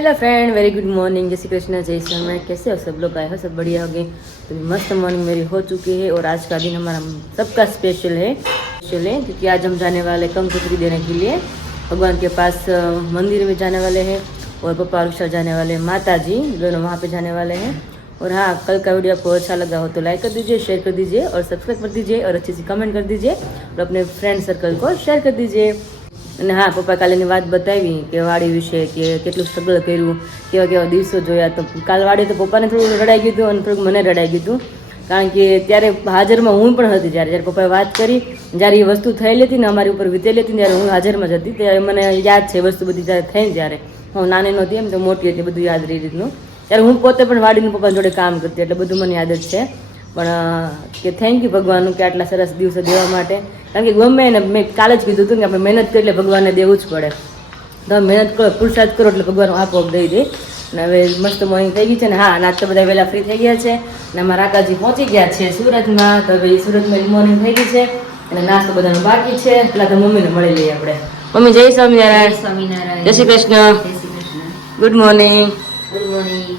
Hello friend, very good morning. जय श्री कृष्ण, जय श्री राम। कैसे हो सब लोग? आए हो सब बढ़िया होगे। तो मस्त मॉर्निंग मेरी हो चुकी है और आज का दिन हमारा सबका स्पेशल है क्योंकि आज हम जाने वाले कंकोत्री देने के लिए भगवान के पास मंदिर में जाने वाले हैं और पप्पा और जाने वाले हैं, माता जी दोनों वहाँ पे जाने वाले हैं। और हाँ, कल का वीडियो आपको अच्छा लगा हो तो लाइक कर दीजिए, शेयर कर दीजिए और सब्सक्राइब कर दीजिए और अच्छी सी कमेंट कर दीजिए और अपने फ्रेंड सर्कल को शेयर कर दीजिए। અને હા, પપ્પા કાલેની વાત બતાવી કે વાડી વિશે કે કેટલું સ્ટ્રગલ કર્યું, કેવા કેવા દિવસો જોયા. તો કાલ વાડી તો પપ્પાને થોડું રડાઈ ગયું હતું અને થોડુંક મને રડાઈ ગયું હતું, કારણ કે ત્યારે હાજરમાં હું પણ હતી. જ્યારે પપ્પાએ વાત કરી, જ્યારે એ વસ્તુ થયેલી હતી ને અમારી ઉપર વીતેલી હતી, ત્યારે હું હાજરમાં જ હતી. ત્યારે મને યાદ છે વસ્તુ બધી જ્યારે થઈને, ત્યારે હું નાની નહોતી એમ તો મોટી હતી, બધું યાદ રહી રીતનું. ત્યારે હું પોતે પણ વાડીનું પપ્પા જોડે કામ કરતી, એટલે બધું મને યાદ જ છે. પણ કે થેન્ક યુ ભગવાનનું કે આટલા સરસ દિવસો દેવા માટે. કારણ કે ગમે એને મેં કાલે જ કીધું હતું કે આપણે મહેનત કરીએ એટલે ભગવાનને દેવું જ પડે. તમે મહેનત કરો, પુરુષાર્થ કરો એટલે ભગવાન આપોઆપ દઈ દે. અને હવે મસ્ત મોર્નિંગ થઈ ગઈ છે ને. હા, નાચ તો બધા વહેલા ફ્રી થઈ ગયા છે અને અમારા કાકાજી પહોંચી ગયા છે સુરતમાં. તો હવે સુરતમાં મોર્નિંગ થઈ ગઈ છે અને નાસ્તો બધાનો બાકી છે. પેલા તો મમ્મીને મળી લઈએ આપણે. મમ્મી જય સ્વામિનારાયણ. સ્વામિનારાયણ. જય Shri Krishna. Good morning. Good morning.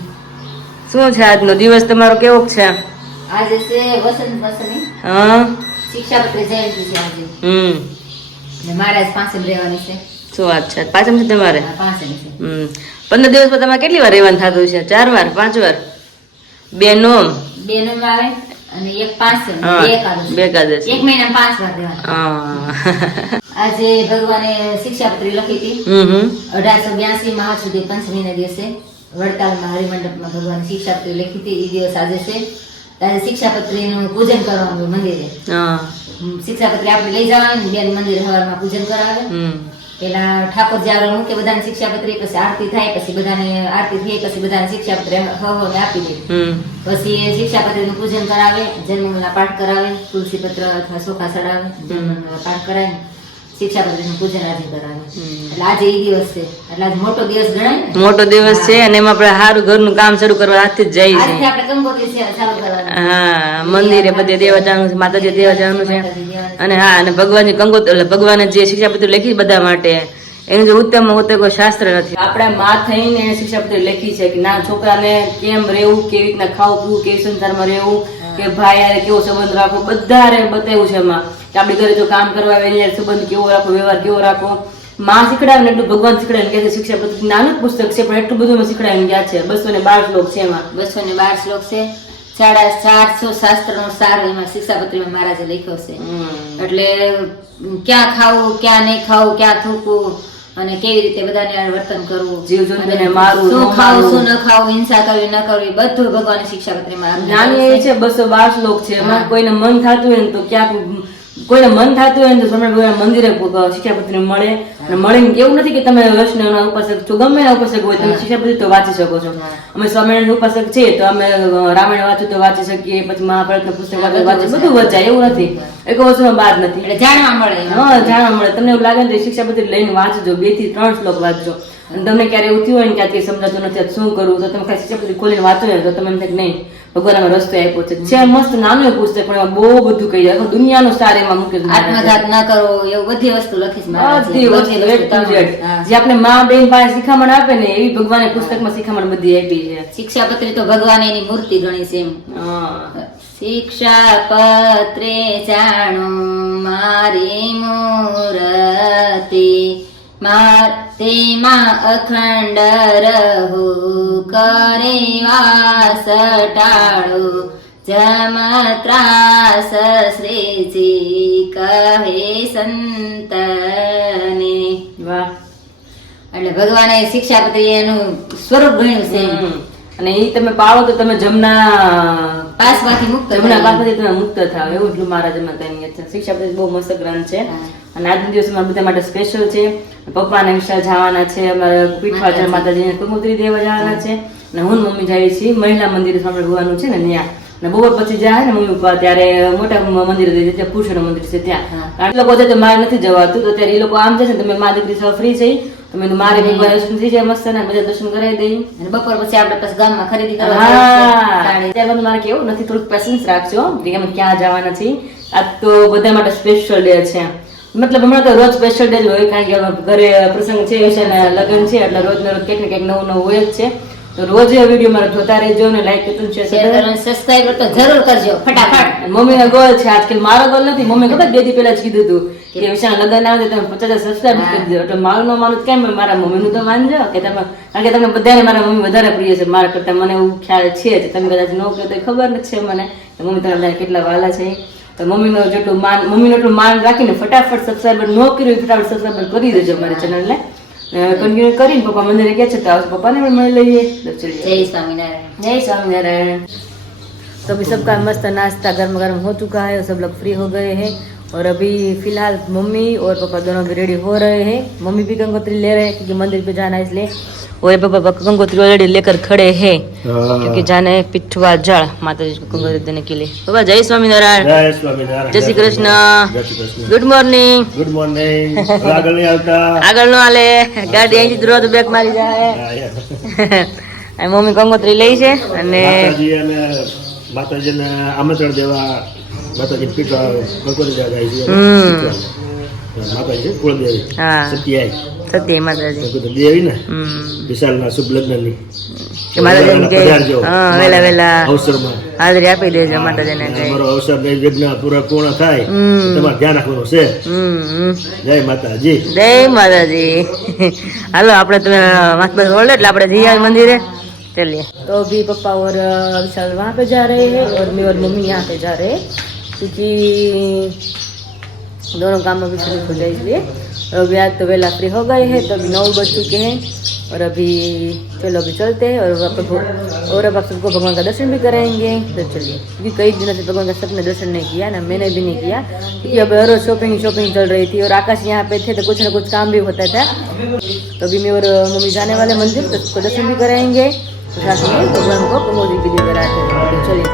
શું છે આજનો દિવસ તમારો, કેવો છે? આજે છે વસંત પંચમી. હા, શિક્ષાપત્રી જયંતિ છે આજે. ને મારે આજ પાંચમ રહેવાની છે. શું વાત છે? પાંચમ છે તમારે? હા, પાંચમ છે. 15 દિવસમાં તમારે કેટલી વાર રહેવાનું થતું છે? 4 વાર, 5 વાર? બે નોમ આવે અને એક પાંચમ, બે એકાદશ. એક મહિનામાં 5 વાર રહેવાનું. આજે ભગવાને શિક્ષાપત્રી લખી હતી 1882 માં સુધી પંચમીના દિવસે વડતાલમાં હરિમંડપમાં ભગવાને શિક્ષાપત્રી લખી હતી. એ દિવસ આજે છે. ત્યારે શિક્ષાપત્રીનું પૂજન કરવાનું મંદિરે. શિક્ષાપત્રી આપણે લઈ જવાની, બેન મંદિરે સવારમાં પૂજન કરાવે. પેલા ઠાકોર જાગરણ મૂકે બધાને શિક્ષાપત્રી, પછી આરતી થાય, પછી બધાને આરતી થઈ, પછી બધાને શિક્ષાપત્રી હવને આપી દે. પછી શિક્ષાપત્રીનું પૂજન કરાવે, જન્મના પાઠ કરાવે, તુલસીપત્ર અથવા ચોખા ચડાવે, જન્મના પાઠ કરાવે, શિક્ષાપત્રીનું પૂજન આજે કરાવે. એટલે આજે એ દિવસ છે, એટલે આજે મોટો દિવસ ગણાય ને. મોટો દિવસ છે અને એમાં આપણે સારું ઘરનું કામ શરૂ કરવા આજથી જ જઈએ છીએ. આપણે કંકોત્રી છે ચાલુ કરવાનું. હા, મંદિરે બધે દેવા જવાનું છે, માતાજી દેવા જવાનું છે. અને હા, અને ભગવાનની કંકોત્રી એટલે ભગવાને જે શિક્ષાપત્રી લખી બધા માટે, એનું જે ઉત્તમ કોઈ શાસ્ત્ર નથી. આપણા માં થઈને શિક્ષાપત્રી લખી છે કે ના, છોકરાને કેમ રહેવું, કેવી રીતના ખાવું પીવું, કેવી સંસારમાં રહેવું, કે ભાઈ યારે કેવો સંબંધ રાખવો, બધા બતાવ્યું છે એમાં. કે આપણી ઘરે જો કામ કરવા આવે એની સંબંધ કેવો રાખવો, વ્યવહાર કેવો રાખવો. માં શીખડાવે ને એટલું ભગવાન શીખડાવે ગયા છે. શિક્ષાપત્રી નાનું પુસ્તક છે પણ એટલું બધું શીખડાવીને ગયા છે. 212 શ્લોક છે એમાં. 212 શ્લોક છે. 450 શાસ્ત્રનો સાર એમાં શિક્ષાપત્રીમાં મહારાજે લખ્યો છે. એટલે ક્યાં ખાવું, ક્યાં નહીં ખાવું, ક્યાં થૂકવું અને કેવી રીતે બધાને વર્તન કરવું, જીવજંતુને મારવું, શું ખાવું, શું ન ખાવું, હિંસા કરવી ન કરવી, બધું ભગવાન શિક્ષાપત્રીમાં નાની છે. 212 શ્લોક છે એમાં. કોઈને મન થતું હોય ને તો ક્યાંક કોઈને મન થતું હોય ને તો સ્વામિનારાયણ મંદિરે શિક્ષાપત્રી મળે. અને મળે એવું નથી કે તમે વૈષ્ણવના ઉપાસક છો, ગમે એના ઉપાસક હોય તમે શિક્ષાપત્રી તો વાંચી શકો છો. અમે સ્વામિનારાયણ ઉપાસક છીએ તો અમે રામાયણ વાંચું તો વાંચી શકીએ, પછી મહાભારતનું પુસ્તક વાંચે, બધું વચાય, એવું નથી. એક વસ્તુમાં બાદ નથી. એટલે જાણવા મળે. હા, જાણવા મળે. તમને એવું લાગે ને તો શિક્ષાપત્રી લઈને વાંચજો, 2 થી 3 શ્લોક વાંચજો. અને તમને ક્યારે એવું થયું હોય ને ક્યાંથી સમજાતું નથી શું કરવું, તો તમે ખાલી શિક્ષાપત્રી ખોલીને વાંચો ને તો તમે એમ થાય નહીં, ભગવાન આમાં રસ્તો આપ્યો છે. છે મસ્ત નાનું પુસ્તક પણ એમાં બહુ બધું કહી જાય. દુનિયાનો સાર એમાં મૂકે. આત્મઘાત ના કરો, એવું બધી વસ્તુ લખી છે. જે આપણે મા બેન પાસે શિખામણ આપે ને એવી ભગવાને પુસ્તકમાં શિખામણ બધી આપી છે. શિક્ષાપત્રી તો ભગવાન એની મૂર્તિ ગણી છે એમ. શિક્ષાપત્રે જાણો મારી મૂર્તિ, તેમાં અખંડ રહો કરે વાસ ટાળો, જમ ત્રાસ શ્રીજી કહે સંતને. વાહ. એટલે ભગવાને શિક્ષાપત્રી એનું સ્વરૂપ ગણ્યું છે. અને એ તમે પાળો તો તમે જમના પાસમાંથી મુક્ત તમે મુક્ત થાવ, એવું એટલું મારા જમના કઈ છે. શિક્ષાપત્રી બહુ મસ્ત ગ્રંથ છે. અને આજના દિવસ અમારા બધા માટે સ્પેશિયલ છે. પપ્પાને વિશાળ જવાના છે, અમારા પીઠવાચર માતાજીને કંકોત્રી દેવા જવાના છે. અને હું મમ્મી જઈએ છીએ મહિલા મંદિર સામે હોવાનું છે ને ત્યાં. અને બપોર પછી જાય ને મમ્મી પપ્પા ત્યારે મોટા મંદિર ત્યાં પુરુષોનું મંદિર છે ત્યાં. કારણ લોકો તો મારે નથી જવાતું, તો ત્યારે એ લોકો આમ જશે ને તમે મા દીકરી સૌ ફ્રી થઈ, તમે તો મારે દર્શન થઈ જાય મસ્ત ને બધા દર્શન કરાવી દઈ. અને બપોર પછી આપણે પછી ગામમાં ખરીદી કરવા. હા, ત્યારે મારે કેવું નથી, થોડુંક પેશન્સ રાખજો કે અમે ક્યાં જવાના છીએ. આ તો બધા માટે સ્પેશિયલ ડે છે. મતલબ હમણાં તો રોજ સ્પેશિયલ ડે હોય, કારણ કે ઘરે પ્રસંગ છે, વિશાલના લગ્ન છે, એટલે રોજ ને રોજ કંઈક ને કંઈક નવું નવું હોય જ છે. તો રોજ વિડીયો મારે જોતા રહેજો ને લાઈક કરજો, શેર કરજો, સબસ્ક્રાઇબ તો જરૂર કરજો ફટાફટ. મમ્મીનો ગોલ છે આજકાલ, મારો ગોલ નથી. મમ્મી ખબર 2 દી પહેલા જ કીધું હતું કે વિશાલ લગ્ન આવે તો તમે 50 સબસ્ક્રાઇબ કરી દો. એટલે મારું ન માનું કેમ, મારા મમ્મીનું તો માનજો કે તમે, કારણ કે તમને બધાને મારા મમ્મી વધારે પ્રિય છે મારા કરતા, મને એવું ખ્યાલ છે જ. તમે કદાચ ન કહો તો ખબર નથી છે મને કે મમ્મી તમને કેટલા વાલા છે. તો મમ્મીનું જેટલું માન રાખીને ફટાફટ સબસ્ક્રાઇબર ન કર્યું ફટાફટ સબસ્ક્રાઇબર કરી દેજો મારી ચેનલને. કન્ટિન્યુ કરીને પપ્પા મંદિરે ગયા છે તો પપ્પાને પણ મળી લઈએ. जय स्वामीनारायण. जय स्वामीनारायण. तो अभी सबका मस्त नाश्ता गर्म गर्म हो चुका है और सब लोग फ्री हो गए हैं. और अभी फिलहाल मम्मी और पापा दोनों भी रेडी हो रहे हैं. मम्मी भी गंगोत्री ले रहे हैं क्योंकि मंदिर पे जाना है इसलिए. और पापा गंगोत्री ऑलरेडी लेकर खड़े हैं क्योंकि जाना है पिठवा जड़ माता जी को गंगोत्री देने के लिए. पापा जय स्वामीनारायण. जय स्वामीनारायण. जय श्री कृष्ण. जय Shri Krishna. Good morning. Good morning. આગળ નહીં આવતા. આગળ નો હાલે, ગાડી અહીંથી રોજ બેક મારી જાય. મમ્મી ગંગોત્રી લઈ છે અને માતાજીને આમંત્રણ દેવા માતાજી પીઠ કંકોત્રી જાય છે. માતાજી કુળદેવી હા સત્ય માતાજી દેવી ને વિશાલના શુભ લગ્નની કે માતાજીને કે વેલા વેલા અવસરમાં હાજરી આપી દેજો માતાજીને કે અમારો અવસર ને વિઘ્ન પૂર્ણ થાય તમારે ધ્યાન રાખવાનું છે. જય માતાજી. જય માતાજી. હાલો આપણે તમે માસ્ક બસ ઓળે એટલે આપણે જઈ આવી મંदिरे. चलिए. तो अभी पापा और विशाल वहाँ पे जा रहे हैं और मैं और मम्मी यहाँ पे जा रहे हैं क्योंकि दोनों काम अभी शुरू हो जाए इसलिए. और अभी आज तो वेला फ्री हो गए हैं तो अभी 9 बज चुके हैं और अभी चलो अभी चलते हैं और अब आप सबको भगवान का दर्शन भी कराएंगे. तो चलिए, क्योंकि कई दिनों से भगवान का सबने दर्शन नहीं किया ना, मैंने भी नहीं किया क्योंकि अब हर रोज शॉपिंग चल रही थी और आकाश यहाँ पे थे तो कुछ ना कुछ काम भी होता था. तो अभी मैं और मम्मी जाने वाले मंदिर तो उसको दर्शन भी कराएंगे तो साथ में भगवान को प्रमोदी भी दे कराते हैं. तो चलिए.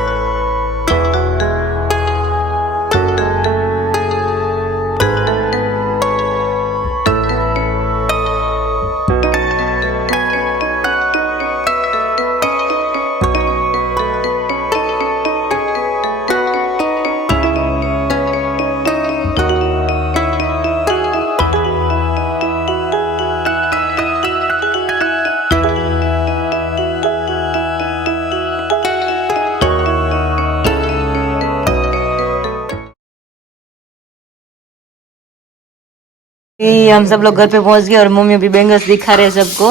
हम सब लोग घर पे पहुंच गए और मम्मी अभी बैंगल्स दिखा रहे हैं सबको.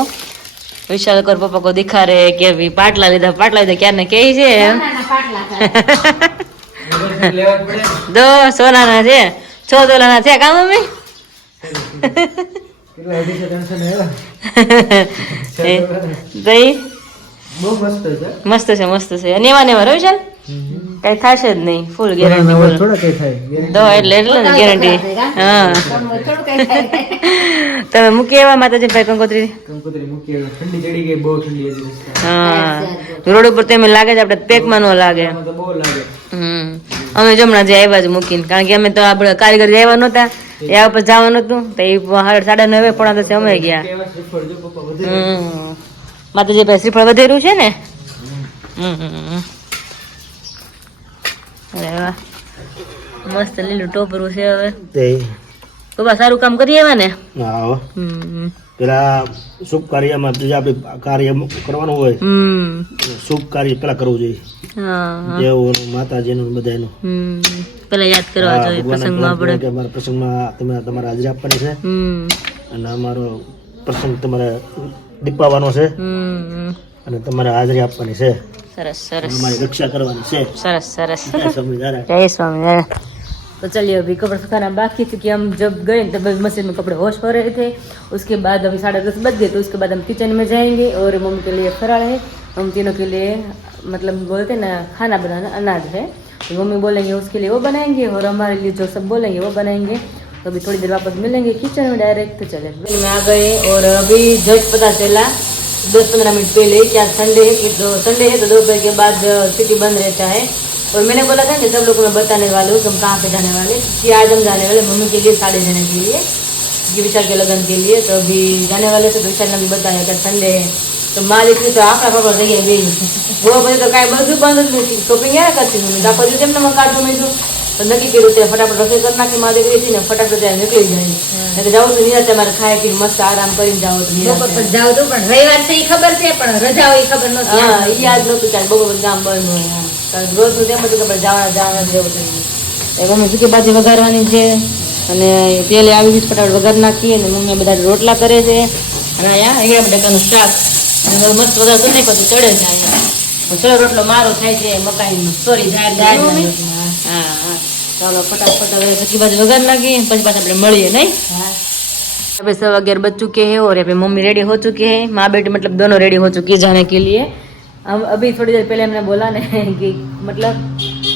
विशाल और पापा को दिखा रहे हैं कि अभी पाटला લીધા क्या ने कही છે दो સોનાના છે 6 તોલાના છે કા મમ્મી. દઈ મસ્ત છે અને એમાં વિશાલ કઈ થશે જ નહીં, ફૂલ ગેરંટી. દો એટલે ગેરંટી. હા તમે મૂકી એવા માતાજી ભાઈ કંકોત્રી ઠંડી ચડી ગઈ, બહુ ઠંડી હતી. હા રોડ ઉપર તેમ લાગે છે આપણે પેકમાં ન લાગે. અમે જમણા જે આવ્યા જ મૂકીને, કારણ કે અમે તો આપણે કારીગર આવ્યા નહોતા, એ ઉપર જવાનું હતું તો એ 9:30 પોણા 10 અમે ગયા. માતાજી ભાઈ શ્રીફળ વધેરું છે ને. અરે વાહ મસ્ત લીલું ટોપરું છે. હવે પપ્પા સારું કામ કરી આવ્યા ને. પેલા શુભ કાર્યમાં જે આપણે કાર્ય કરવાનું હોય શુભ કાર્ય પેલા કરવું જોઈએ. દેવોનું માતાજીનું બધાનું પેલા યાદ કરવા જોઈએ પ્રસંગમાં. આપણે કે અમારા પ્રસંગમાં તમે તમારે હાજરી આપવાની છે અને અમારો પ્રસંગ તમારે દીપાવવાનો છે અને તમારે હાજરી આપવાની છે. સરસ સરસ. हमारी रक्षा करवानी है. सरस सरस. जय स्वामीनारायण. जय स्वामीनारायण. तो चलिए अभी कपड़े सुखाना बाकी क्योंकि हम जब गए तब मशीन में कपड़े वॉश हो रहे थे. उसके बाद अभी 10:30 बज गए तो उसके बाद हम किचन में जाएंगे और मम्मी के लिए फराळ है. हम तीनों के लिए मतलब बोलते हैं ना खाना बनाना अनाज है तो मम्मी बोलेंगे उसके लिए वो बनाएंगे और हमारे लिए जो सब बोलेंगे वो बनाएंगे. तो अभी थोड़ी देर वापस मिलेंगे किचन में डायरेक्ट. तो चले में आ गए और अभी झट पता चला 10-15 मिनट पहले क्या संडे है तो दोपहर के बाद सिटी बंद रहता है. और मैंने बोला था कि सब लोग को मैं बताने वाले हूँ कि हम कहाँ पे जाने वाले. कि आज हम जाने वाले मम्मी के लिए साड़ी देने के लिए, विशाल के लगन के लिए. तो अभी जाने वाले थे तो विशाल ने भी बताया कि संडे है तो मालिक ने तो आपका पापा जगह गई वो પછી તો કાંઈ બધું બંધ જ નથી. શોપિંગ ક્યારે કરતી મમ્મી? તો પછી તેમને કાઢું મેં તો નક્કી કર્યું તે ફટાફટ રસોઈ કરી નાખી મારી દીકરી હતી ને ફટાફટ ત્યાં નીકળી જાય એટલે જાવ તો નિરાતે મારે ખાઈ પીને મસ્ત આરામ કરીને જાવ તો બપોર પર જાવ તો પણ રવિવાર છે એ ખબર છે પણ રજા હોય એ ખબર નહોતી. હા એ યાદ નહોતું ક્યાંક બપોર ગામ બંધ હોય આમ કારણ કે રોજનું તેમ હતું કે આપણે જવાના જેવું થયું. એ મમ્મી સૂકી ભાજી વઘારવાની છે અને તેલ આવી ગયું ફટાફટ વઘાર નાખી અને મમ્મી બધા રોટલા કરે છે અને અહીંયા રીંગણા બટાકાનું શાક અને મસ્ત વઘાર કરી નાખ્યો તો ચડે છે અહીંયા ચલો રોટલો મારો થાય છે મકાઈનો સોરી દાળ હા હા ચાલો फटाफट सब्जी भाजी वगैरह लगी પછી પાછા આપણે મળીએ નહીં अभी 11:15 बज चुके हैं और यहाँ पे मम्मी रेडी हो चुके हैं माँ बेटी मतलब दोनों रेडी हो चुकी है जाने के लिए हम अभी थोड़ी देर पहले हमने बोला ना कि मतलब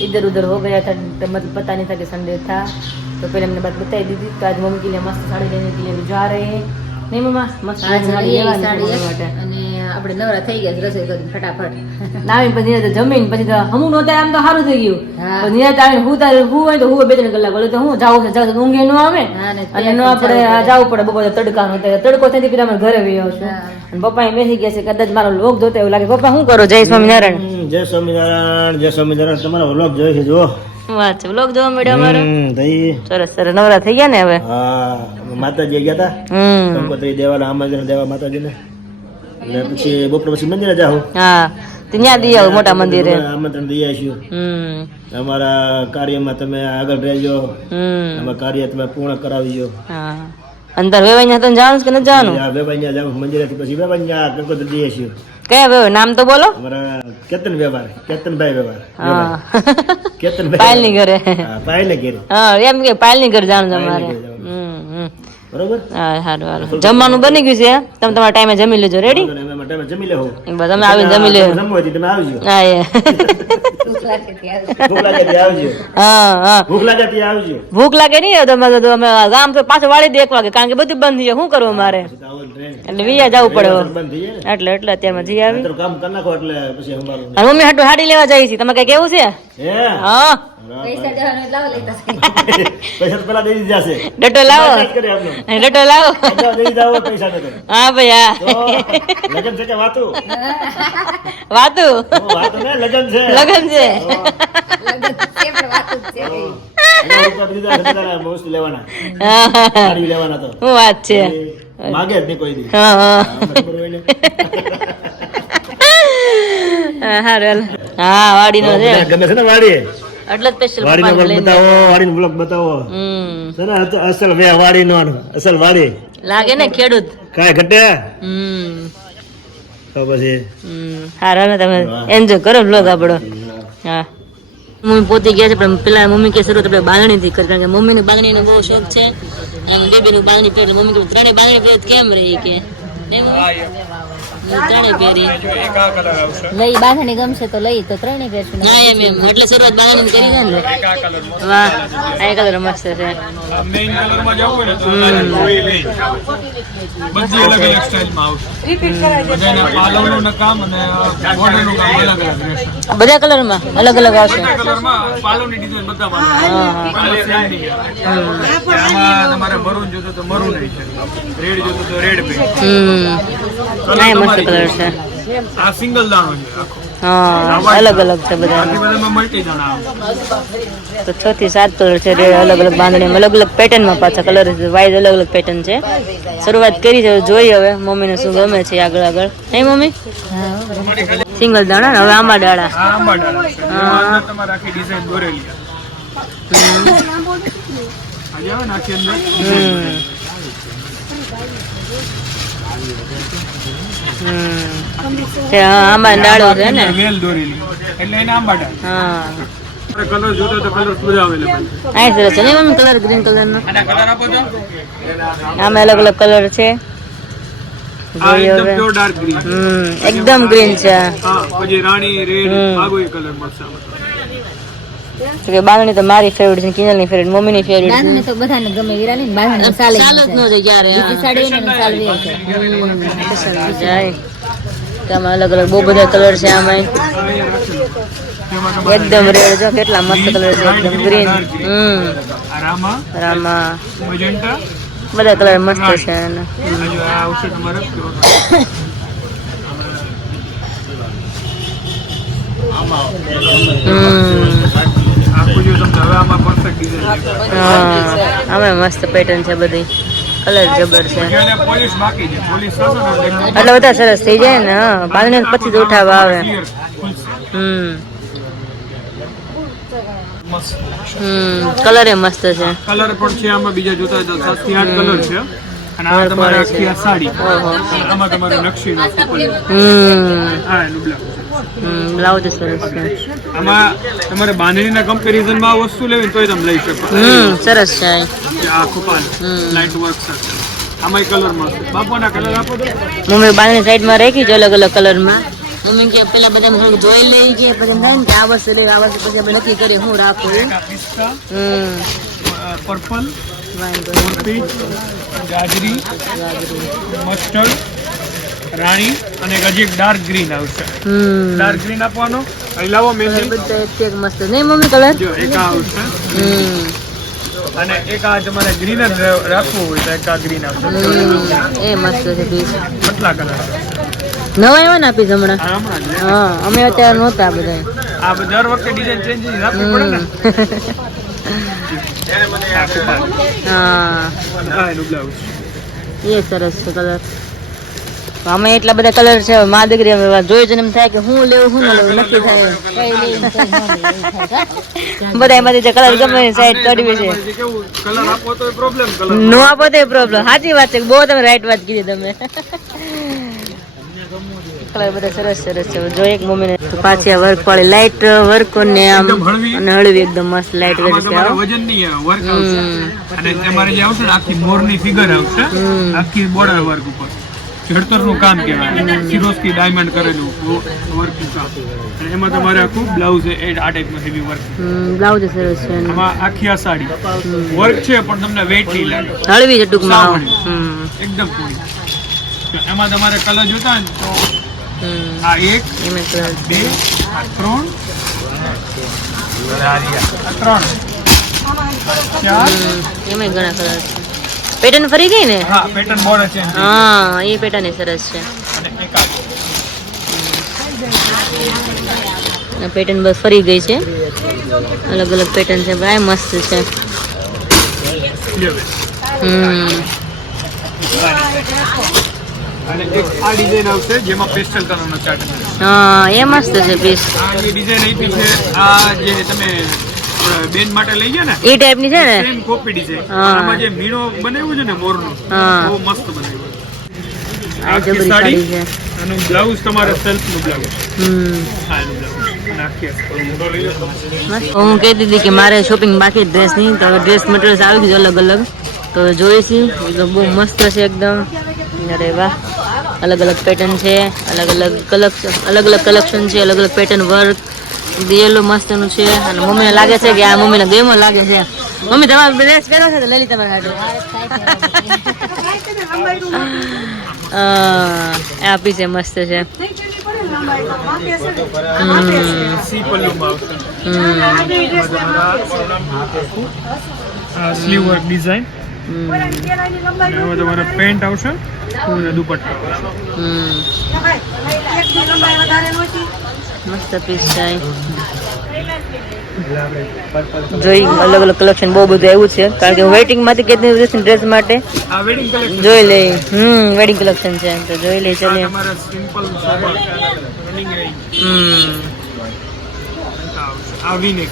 इधर उधर हो गया था तो मतलब पता नहीं था कि संडे था तो पहले हमने बात बताई दी थी तो आज मम्मी के लिए मस्त साड़ी लेने के लिए भी जा रहे हैं नहीं मम्मा मस्त साड़ी અને આપણે નવરા થઈ ગયા રસોઈ કરી ફટાફટ નાવીને પછી નિરાતે જમીન પછી તો હમું નહોતા આમ તો સારું થઈ ગયું હા. પણ નિરાતે આવીને હું હોય તો હું 2-3 કલાક બોલે તો હું જાઉં છે ઊંઘે ન આવે હા, ને અને ન આપણે જવું પડે બપોરે તડકાનો તડકો થઈ પેલા અમે ઘરે વહી આવશું અને પપ્પા એ બેસી ગયા છે કદાચ મારો લોક જોતો એવું લાગે પપ્પા શું કરો જય સ્વામિનારાયણ જય સ્વામિનારાયણ જય સ્વામિનારાયણ તમારો વ્લોગ જોઈ છે જો વાત છે લોક જોવા મળ્યો અમારો થઈ સરસ સરસ નવરા થઈ ગયા ને હવે હા માતાજી ગયા હતા કંકોત્રી દેવાના આમંત્રણ દેવા માતાજીને એટલે પછી બપોર પછી મંદિરે જાઓ હા તો ત્યાં દઈ આવું મોટા મંદિરે આમંત્રણ દઈ આવીશું અમારા કાર્યમાં તમે આગળ રહેજો અમારા કાર્ય તમે પૂર્ણ કરાવજો હા અંદર વેવાઈ ત્યાં જવાનું કે નથી જવાનું વેવાઈ જાવ મંદિરેથી પછી વેવાઈ કંકોત્રી દઈ આવીશું કયા વેવાઈ નામ તો બોલો અમારા કેતનભાઈ વ્યવહાર હા કેતનભાઈ પાયલ ની ઘરે હા પાયલ ને ઘેરે હા એમ કે પાયલ ની ઘરે જવાનું તમારે બરોબર હા સારું સારું જમવાનું બની ગયું છે તમે તમારા ટાઈમે જમી લેજો રેડી તમે જમી લેવો બસ અમે આવીને જમી લેવું જમવું હોય તો તમે આવજો હા એ ભૂખ લાગે ત્યાં આવજો હા હા ભૂખ લાગે ત્યાં આવજો ભૂખ લાગે નહીં તમે અમે ગામ તો પાછું વાળી દે 1 વાગે કારણ કે બધું બંધ થઈ જાય શું કરવું મારે એટલે વિયા જવું પડે બંધ થઈ જાય એટલે અત્યારમાં જઈ આવી ને કામ કરી નાખો એટલે પછી અમારું અને મમ્મી હાટું હાડી લેવા જાય છે તમે કઈ કેવું છે હે હા પૈસા જવાનું લાવ લેતા પૈસા તો પેલા દઈ દીધા છે ડટો લાવો કરી આપનો ડટો લાવો પૈસા દઈ દીધા હોય પૈસા નતો હા ભાઈ હા તો લગન છે કે વાતું વાતું વાતું ને લગન છે લગન છે મોસ્ટ લેવાના હા સાડી લેવાના તો શું વાત છે માગે જ નહીં કોઈ દી હા હા ખબર હોય ને હા રેલ હા વાડીનો છે ગમે છે ને વાડી એટલે સ્પેશિયલ વાડીનો બ્લોગ બતાવો વાડીનો બ્લોગ બતાવો છે ને અસલ વે વાડીનો અસલ વાડી લાગે ને ખેડૂત કાંઈ ઘટે તો પછી હારા ને તમે એન્જોય કરો બ્લોગ આપણો હા મમ્મી પોતી ગયા છે પણ પેલા મમ્મી કે શરૂઆત આપણે બાંધણીથી કરી કારણ કે મમ્મીને બાંધણીનો બહુ શોખ છે અને બેબીનું બાંધણી પહેરી મમ્મી કે ત્રણેય બાંધણી પહેરી કેમ રહી કે ત્રણેય પહેરી લઈ બાંધણી ગમશે તો લઈ તો ત્રણે પહેરશું ના એમ એમ એટલે શરૂઆત બાંધણી કરી છે ને વાહ આ કલર મસ્ત છે મેઇન કલરમાં જાવ ને તો કોઈ નહીં બધી અલગ અલગ સ્ટાઇલમાં આવશે બધાના પાલવનું કામ અને બોર્ડરનું કામ અલગ અલગ રહેશે બધા કલરમાં અલગ અલગ આવશે બધા કલરમાં પાલવની ડિઝાઇન બધા આમાં તમારે મરૂન જોતો તો મરૂન છે રેડ જોતો તો રેડ પે આ મસ્ત કલર છે આ સિંગલ દાણો છે આખો હા અલગ અલગ છે બધા બાકી બધામાં મલ્ટી દાણા આવે તો 6 થી 7 કલર છે અલગ અલગ બાંધણી અલગ અલગ પેટર્નમાં પાછા કલર છે વાઇઝ અલગ અલગ પેટર્ન છે શરૂઆત કરી છે જોઈએ હવે મમ્મીને શું ગમે છે આગળ આગળ નહીં મમ્મી સિંગલ દાણા ને હવે આંબા દાણા આ આંબા દાણા છે એમાં તમારે આખી ડિઝાઇન દોરેલી આજે આવે ને આખી અંદર આંબા દાડો છે ને વેલ દોરેલી એટલે એને આંબા દાણા હા કલર જોતો તો કલર બધા અવેલેબલ આ સરસ છે ને મમ્મી કલર ગ્રીન કલર નો આના કલર આપો તો આમાં અલગ અલગ કલર છે આ એકદમ પ્યોર ડાર્ક ગ્રીન એકદમ ગ્રીન છે હા પછી રાણી રેડ આગો એ કલર મળશે આમાં કે બાંધણી તો મારી ફેવરિટ છે કિનલની ફેવરિટ મમ્મીની ફેવરિટ બાંધણી તો બધાને ગમે વીરાની બાંધણી ચાલે ચાલ જ ન જાય ક્યારે બીજી સાડી ને ચાલવી છે જાય તો આમાં અલગ અલગ બહુ બધા કલર છે આમાં એકદમ રેડ જો કેટલા મસ્ત કલર છે એકદમ ગ્રીન રામા રામા મજન્ટા બધા કલર મસ્ત છે એના આ આવશે તમારે આખું જો તમને હવે આમાં પરફેક્ટ ડિઝાઇન હા આમાં મસ્ત પેટર્ન છે બધી, કલર જબર છે. પોલીસ બાકી છે, પોલીસ થશે ને એટલે બધા સરસ થઈ જાય ને. હા બાંધીને પછી જ ઉઠાવવા આવે. કલર એ મસ્ત છે. કલર પણ છે આમાં, બીજા જોતા હોય તો 7 થી 8 કલર છે. અને આ તમારે આખી આ સાડી, આમાં તમારું નકશી હા એનું બ્લાઉઝ સરસ છે. આમાં તમારે બાંધણીના કમ્પેરિઝનમાં આ વસ્તુ લેવી તોય તમે લઈ શકો. સરસ છે આ ખોપાલ લાઇટ વર્ક છે. આમાં કલરમાં બાપોના કલર આપો તો. મમ્મી બાંધણી સાઈડમાં રાખી છે અલગ અલગ કલરમાં. મમ્મી કે પેલા બધા થોડુંક જોઈ લઈ કે પછી એમ થાય ને કે આ વસ્તુ લઈ, આ વસ્તુ પછી આપણે નક્કી કરીએ હું રાખું. પિસ્તા, પર્પલ, ઓર્કિડ, ગાજરી, મસ્ટર્ડ, રાણી અને હજી એક ડાર્ક ગ્રીન આવશે. ડાર્ક ગ્રીન આપવાનો. અહીં લાવો મેચિંગ બધા એક મસ્ત નહીં મમ્મી કલર. જો એક આ આવશે અને એક આ તમારે ગ્રીન જ રાખવું હોય તો એક આ ગ્રીન આવશે. એ મસ્ત છે પીસ. કેટલા કલર નવા એવા ના પીસ હમણાં. હમણાં જ હા અમે અત્યારે નહોતા બધા. આ દર વખતે ડિઝાઇન ચેન્જ રાખવી પડે ને. હા એનું બ્લાઉઝ એ સરસ છે કલર. અમે એટલા બધા કલર છે, મા દીકરી જોઈ જઈને એમ થાય કે હું લેવું શું ન લેવું નક્કી થાય. બધા એમાંથી જે કલર ગમે સાઈડ ચડવી છે. કેવું કલર આપો તો પ્રોબ્લેમ, કલર નો આપો તો પ્રોબ્લેમ. સાચી વાત છે, બહુ તમે રાઈટ વાત કીધી તમે. કલર બધા સરસ સરસ છે. જો એક મમ્મીને પાછી આ વર્ક વાળી લાઈટ વર્ક અને આમ અને હળવી એકદમ મસ્ત લાઈટ વેટ છે. વજન નહીં વર્ક આવશે અને તમારે જે આવશે ને આખી મોરની ફિગર આવશે, આખી બોર્ડર વર્ક ઉપર જડતરનું કામ કહેવાય, સિરોસ્કી ડાયમંડ કરેલું વર્કનું કામ. અને એમાં તમારે આખું બ્લાઉઝ એ આ ટાઈપનું હેવી વર્ક. બ્લાઉઝ સરસ છે. આમાં આખી આ સાડી વર્ક છે પણ તમને વેટ નહીં લાગે, હળવી છે ટૂંકમાં. એકદમ પૂરી. એમાં તમારે કલર જોતા ને તો આ 1 2 3 એમાં ઘણા કલર છે. પેટર્ન ફરી ગઈ ને. હા પેટર્ન બોર્ડર છે. હા એ પેટર્ન એ સરસ છે. અને એક આ પેટર્ન બસ ફરી ગઈ છે. અલગ અલગ પેટર્ન છે ભાઈ, મસ્ત છે. અને એક આ ડિઝાઇન આવશે જેમાં પેસ્ટલ કલરનો ચાર્ટ છે. હા એ મસ્ત છે પીસ. આ જે ડિઝાઇન આપી છે, આ જે તમે બેન માટે લઈ ગયા ને એ ટાઈપની છે ને. Same copy design. આમાં જે મીણો બનાવ્યું છે ને મોરનો, બહુ મસ્ત બનાવ્યું. આ જબરી સાડી છે. આનું બ્લાઉઝ તમારે સેલ્ફ નું બ્લાઉઝ. હા એનું બ્લાઉઝ. હું કહેતી હતી કે મારે શોપિંગ બાકી ડ્રેસ નહીં, તો ડ્રેસ મટીરિયલ્સ આવી ગયું અલગ અલગ, તો જોઈશું. બહુ મસ્ત છે એકદમ. અરે વાહ, અલગ અલગ પેટર્ન છે, અલગ અલગ કલેક્શન છે, અલગ અલગ પેટર્ન વર્ક દિયેલું મસ્તનું છે. અને મમ્મીને લાગે છે કે આ મમ્મીને ગેમો લાગે છે. મમ્મી તમારો ડ્રેસ પહેરો છે લઈ તમારા હાટુ. આ પીસ મસ્ત છે. સી પલ્લુમાં આવશે સ્લીવ વર્ક ડિઝાઇન. એમાં તમારે પેન્ટ આવશે અને દુપટ્ટો મસ્ત પીસ છે. જોઈ અલગ અલગ કલેક્શન બહુ બધું આવ્યું છે, કારણ કે વેટિંગ માંથી કેટલી ડ્રેસ માટે આ વેડિંગ કલેક્શન જોઈ લે. વેડિંગ કલેક્શન છે તો જોઈ લે. ચાલે તમારા સિમ્પલ સોબર રનિંગ રેન્જ. આ વી-નેક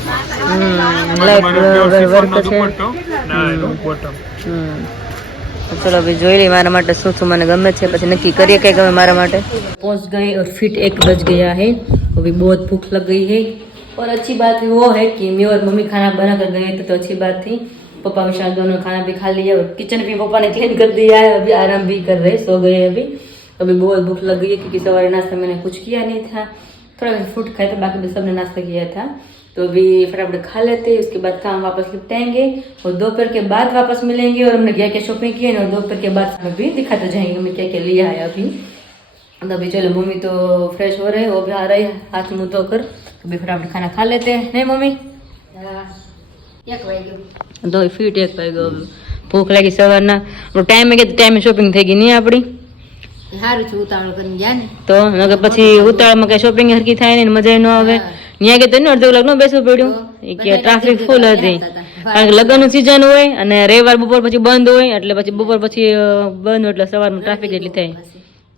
ચલો ભાઈ જોઈ લઈએ મારા માટે શું શું મને ગમે છે, પછી નક્કી કરીએ કઈ ગમે મારા માટે. पहुंच गए और फिट 1 बज गया है. अभी बहुत भूख लग गई है. और अच्छी बात वो है कि मैं और मम्मी खाना बना कर गए थे, तो अच्छी बात थी. पापा विशाल दोनों खाना भी खा लिया और किचन भी पापा ने क्लीन कर दिया है. अभी आराम भी कर रहे, सो गए अभी. अभी बहुत भूख लग गई है क्योंकि सवारे नाश्ता मैंने कुछ किया नहीं था, थोड़ा फ्रूट खाया था, बाकी भी सबने नाश्ता किया था. तो अभी फटाफट खा लेते हैं, उसके बाद काम वापस निपटाएंगे और दोपहर के बाद वापस मिलेंगे. और हमने क्या क्या शॉपिंग की है और दोपहर के बाद भी दिखाते जाएंगे हमें क्या क्या लिया है अभी. तो अभी चलो मम्मी तो फ्रेश हो रहे हैं, वो भी आ रहे हैं हाथ मुँह धोकर. अभी फटाफट खाना खा लेते हैं, नहीं मम्मी? तो ફીટ 1 વાગ્યો. ભૂખ લાગી સવારના. ટાઈમે કે ટાઈમે શોપિંગ થઈ ગઈ નહીં આપણી. સારું છે ઉતાવળ કરીને ગયા ને તો નકર પછી ઉતાવળમાં કઈ શોપિંગ હરકી થાય ને મજા ન આવે. ત્યાં કે તો અડધો કલાક ન બેસવું પડ્યું કે ટ્રાફિક ફૂલ હતી કારણ કે લગ્નનું સિઝન હોય અને રવિવાર બપોર પછી બંધ હોય એટલે પછી બપોર પછી બંધ હોય એટલે સવારમાં ટ્રાફિક એટલી થાય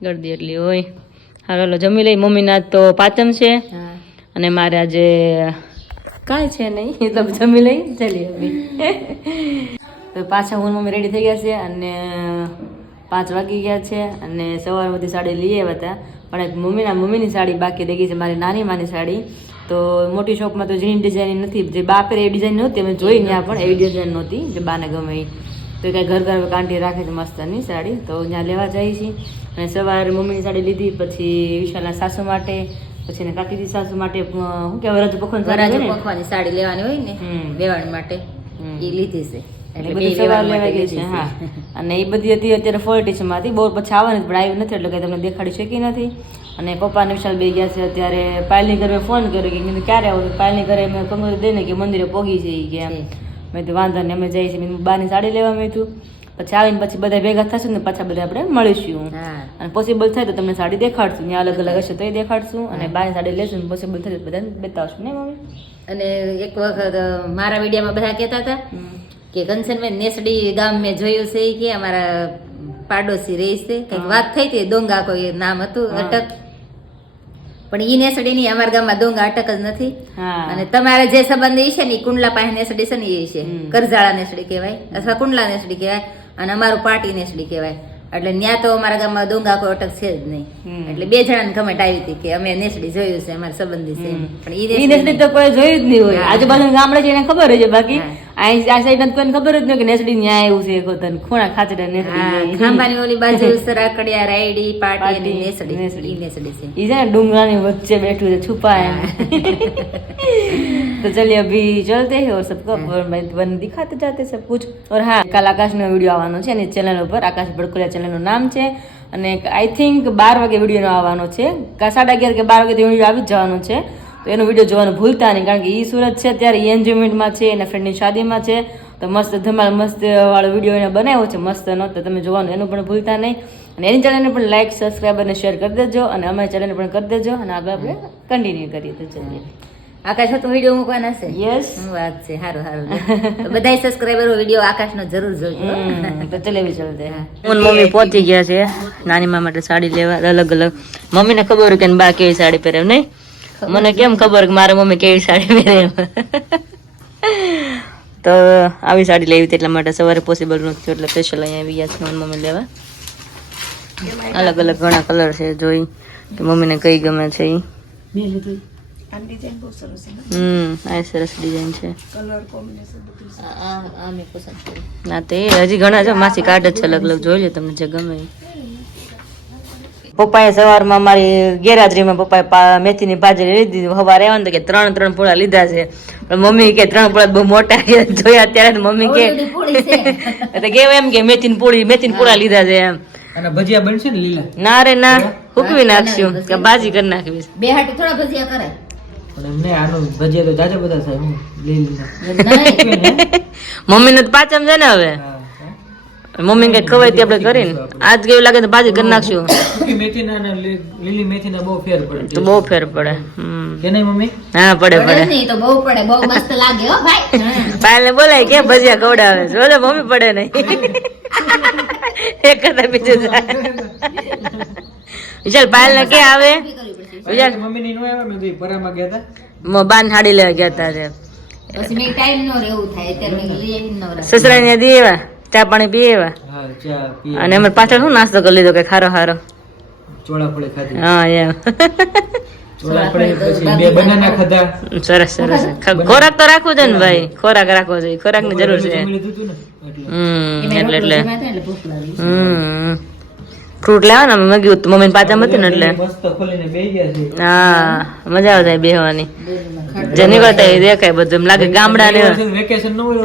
ગરદી એટલી હોય. હાલો જમી લઈ. મમ્મીના આજ તો પાચમ છે અને મારે આજે કાંઈ છે નહીં એ તો જમી લઈ ચાલી આવી. તો પાછા હું મમ્મી રેડી થઈ ગયા છે અને 5 વાગી ગયા છે અને સવારમાં બધી સાડી લઈ આવ્યા હતા પણ એક મમ્મીની સાડી બાકી રહી ગઈ છે, મારી નાની માની સાડી. તો મોટી શોપમાં તો જેની ડિઝાઇન નથી, જે બા પહેરે એ ડિઝાઇન નહોતી, અમે જોઈ ત્યાં પણ એવી ડિઝાઇન નહોતી જે બાને ગમે એ. તો કાંઈ ઘર કાંઠી રાખે છે મસ્તની સાડી, તો ત્યાં લેવા જઈએ છીએ. અને સવારે મમ્મીની સાડી લીધી, પછી વિશાલના સાસુ માટે, પછી એને કાકીની સાસુ માટે શું કહેવાય રજુ પખવાની સાડી લેવાની હોય ને વેવાણ માટે એ લીધી છે. હા અને એ બધી હતી અત્યારે ફોર્ટિસ માંથી બહુ પછી આવવાની પણ આવી નથી એટલે કઈ તમને દેખાડી શકી નથી. અને પપ્પાને વિશાલ બે ગયા છે અત્યારે પાયલની ઘરે ફોન કર્યો કે કીધું ક્યારે આવું? પાયલની ઘરે મેં કંગોર દઈને કે મંદિરે પોગી જઈ કે એમ. મેં તો વાંધો નહીં અમે જઈએ છીએ, મેં બાની સાડી લેવા મેં તું પછી આવીને પછી બધા ભેગા થશું ને પાછા બધા આપણે મળીશું અને પોસિબલ થાય તો તમને સાડી દેખાડશું, ત્યાં અલગ અલગ હશે તો એ દેખાડશું અને બાની સાડી લેશું પોસિબલ થાય તો બધાને બતાવશું ને મમ્મી. અને એક વખત મારા વિડીયોમાં બધા કહેતા હતા કે કંચનબેન નેસડી ગામ મેં જોયું છે કે અમારા પાડોશી રહે છે, કંઈક વાત થઈ હતી, ડોંગા કોઈ નામ હતું અટક, પણ ઈ નેસડી ની અમારા ગામમાં ડોંગા અટક જ નથી. અને તમારે જે સંબંધ છે ને કુંડલા પાસે નેસડી છે ને એ છે કરજાળા નેસડી કહેવાય અથવા કુંડલા નેસડી કહેવાય અને અમારું પાટી નેસડી કહેવાય. એટલે ત્યાં તો અમારા ગામમાં ડોંગા કોઈ અટક છે જ નહીં. એટલે 2 જણાની કમેન્ટ આવી હતી કે અમે નેસડી જોયું છે, અમારા સંબંધી છે, પણ ઈ નેસડી તો કોઈ જોયું જ નહીં હોય. આજુબાજુ ગામડે છે એને ખબર છે, બાકી આ સાઈડ કોઈને ખબર જ નહીં કે નેસડી ન્યા આવ્યું છે. ગોતન ખૂણા ખાચડા નેસડી ખાંભાની ઓલી બાજુ સરાકડિયા રાયડી પાટી અને નેસડી નેસડી છે. ઈ છે ને ડુંગરાની વચ્ચે બેઠું છે છુપાય. तो चलिए अभी चलते हैं और सबको वन दिखाते जाते सब कुछ. और हाँ कल આકાશનો વિડીયો આવવાનો છે અને ચેનલ ઉપર આકાશ ભડકોલિયા ચેનલનું નામ છે અને આઈ થિંક 12 વાગે વિડીયો આવવાનો છે, 11:30 કે 12 વાગે તો વિડીયો આવી જ જવાનો છે. તો એનો વિડીયો જોવાનું ભૂલતા નહીં કારણ કે એ સુરત છે ત્યારે એન્જોયમેન્ટમાં છે, એના ફ્રેન્ડની શાદીમાં છે, તો મસ્ત ધમાલ મસ્ત વાળો વિડીયો એને બનાવ્યો છે મસ્તનો, તો તમે જોવાનું એનું પણ ભૂલતા નહીં. અને એની ચેનલને પણ લાઈક સબસ્ક્રાઈબ અને શેર કરી દેજો અને અમારી ચેનલને પણ કરી દેજો અને આગળ આપણે કન્ટિન્યુ કરીએ. તો ચલીએ આકાશ તો વિડીયો મૂકવાના છે. યસ વાત છે. સારું સારું બધા સબસ્ક્રાઇબરો વિડીયો આકાશનો જરૂર જોજો. તો ચલે બી ચલતે હું મમ્મી પહોંચી ગયા છે નાની મા માટે સાડી લેવા અલગ અલગ. મમ્મીને ખબર હોય કે બા કેવી સાડી પહેરે નહીં, મને કેમ ખબર કે મારા મમ્મી કેવી સાડી પહેરે. તો આવી સાડી લેવી હતી એટલા માટે સવારે પોસિબલ નહોતું એટલે સ્પેશિયલ અહીંયા આવી ગયા છે મમ્મી લેવા. અલગ અલગ ઘણા કલર છે, જોઈ કે મમ્મીને કઈ ગમે છે એ. આ સરસ ડિઝાઇન છે. ના તો એ હજી ઘણા છે, માસી કાર્ડ જ છે અલગ અલગ, જોઈ લો તમને જે ગમે. પપ્પાએ સવારમાં મારી ગેરહાજરીમાં પપ્પાએ મેથીની ભાજી લઈ દીધી. સવારે આવ્યા ને કે 3 પૂળા લીધા છે, પણ મમ્મી કે 3 પૂળા બહુ મોટા જોયા ત્યારે મમ્મી કે કેમ એમ કે મેથીની પૂળા લીધા છે એમ. અને ભજીયા બનશે ને લીલા? ના રે ના, હુકવી નાખશું કે ભાજી કરી નાખવી. બે હાટુ થોડા ભજીયા કરે પણ એમને આનું ભજીયા તો જાજા બધા થાય હું લીલા. મમ્મીને તો પાચમ છે ને હવે, મમ્મી કઈ ખવાય તે આપણે કરીને આજ કેવું લાગે તો ભાજી કરી નાખશું. મેથીના અને લીલી મેથીના બહુ ફેર પડે. તો બહુ ફેર પડે કે નહીં મમ્મી? હા પડે પડે. નહીં તો બહુ પડે, બહુ મસ્ત લાગે હો ભાઈ. પાયલને બોલાય કે ભજીયા ખવડાવે, જો તો મમ્મી પડે નહીં. એક કરતા બીજું જાય. વિશાલ પાયલ ને કે આવે વિશાલ મમ્મી ની નો આવે મેં તો પરામાં ગયા હતા, બાન હાડી લેવા ગયા હતા રે. પછી મેં ટાઈમ નો રહેવું થાય ત્યારે મેં લઈ આવીને નો રહે. સસરા ને દેવા ચા પાણી પીએવા હા ચા પી અને અમે પાછળ શું નાસ્તો કરી લીધો કે ખારો ખારો. ચોળા ફળે ખાધી. હા એમ ચોળા ફળે પછી 2 બનાના ખાધા. સરસ સરસ. ખોરાક તો રાખવો છે ને ભાઈ, ખોરાક રાખવો જોઈએ, ખોરાક ની જરૂર છે. એટલે ફ્રૂટ લેવા ને મેં કીધું મમ્મી પાછા હતી ને એટલે મસ્ત ખોલીને બેહી ગયા છે. હા મજા આવે બેહવાની, જે નીકળતા એ દેખાય બધું એમ લાગે ગામડા ને વેકેશન ન હોય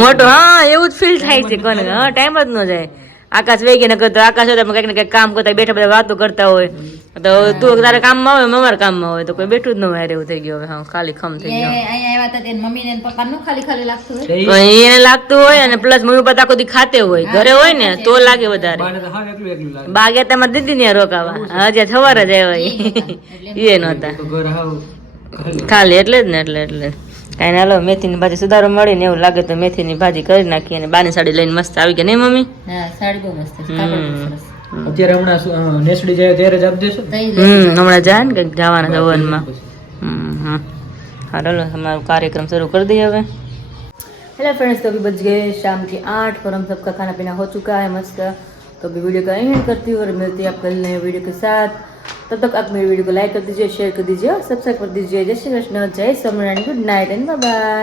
મોટું. હા એવું જ ફીલ થાય છે કોને, હા ટાઈમ જ ન જાય. આકાશ વેગી ને કરતો આકાશ હોય કઈક ને કઈક કામ કરતા બેઠા બધા વાતો કરતા હોય, તો તું તારે કામમાં હોય અમારા કામમાં હોય તો કોઈ બેઠું જ ન હોય એવું થઈ ગયું. હવે હા ખાલી ખમ થઈ ગયો. અહીંયા આવ્યા હતા તેને મમ્મી ને પપ્પા નું ખાલી ખાલી લાગતું હોય. તો એને લાગતું હોય અને પ્લસ મમ્મી પપ્પા આખો દી ખાતે હોય, ઘરે હોય ને તો લાગે વધારે. બાને તો હા એકલું એકલું લાગે. બા ગયા તમારે દીદી ને રોકાવા, હજી સવારે જ આવ્યા એ નહોતા. તો ઘર હાવ ખાલી એટલે જ ને એટલે કાંઈ ના લો મેથીની ભાજી સુધારો મળે ને એવું લાગે તો મેથીની ભાજી કરી નાખીએ અને બાની સાડી લઈને મસ્ત આવી ગયા નહીં મમ્મી? હા સાડી બહુ મસ્ત છે કાપડ બહુ સરસ. અત્યારે હમણાં નેસડી જાય ત્યારે જ આપી દેશો. તઈ લે. હમણાં જાય ને કંઈક જવાના હવનમાં. हाँ चलो हमारा कार्यक्रम शुरू कर दिया હવે. हेलो फ्रेंड्स, तो अभी बज गए शाम के 8 और हम सबका खाना पीना हो चुका है मस्त. तो अभी वीडियो का एंड करती हूँ और मिलती है आप कल नए वीडियो के साथ. तब तक आप मेरी वीडियो को लाइक कर दीजिए, शेयर कर दीजिए और सब्सक्राइब कर दीजिए. जय श्री कृष्ण, जय Swaminarayan, good night and bye bye.